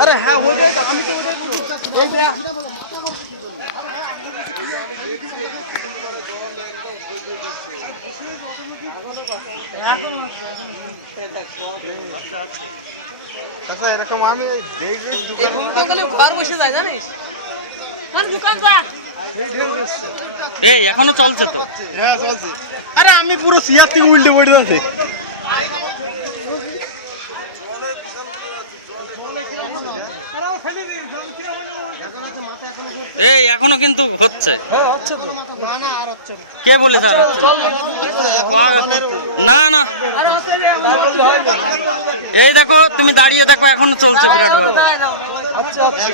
আরে হ্যাঁ আমি তো আচ্ছা এরকম আমি ঘর বসে যাই জানিস দোকান এখনো চলছে তো? হ্যাঁ চলছে। আরে আমি পুরো সিয়ার থেকে উল্টে পড়ে যাচ্ছে। এখনো কিন্তু হচ্ছে। হ্যাঁ হচ্ছে তো। না না আর হচ্ছে না। কে বলেছে? না না এই দেখো তুমি দাঁড়িয়ে দেখো এখনো চলছে। আচ্ছা আচ্ছা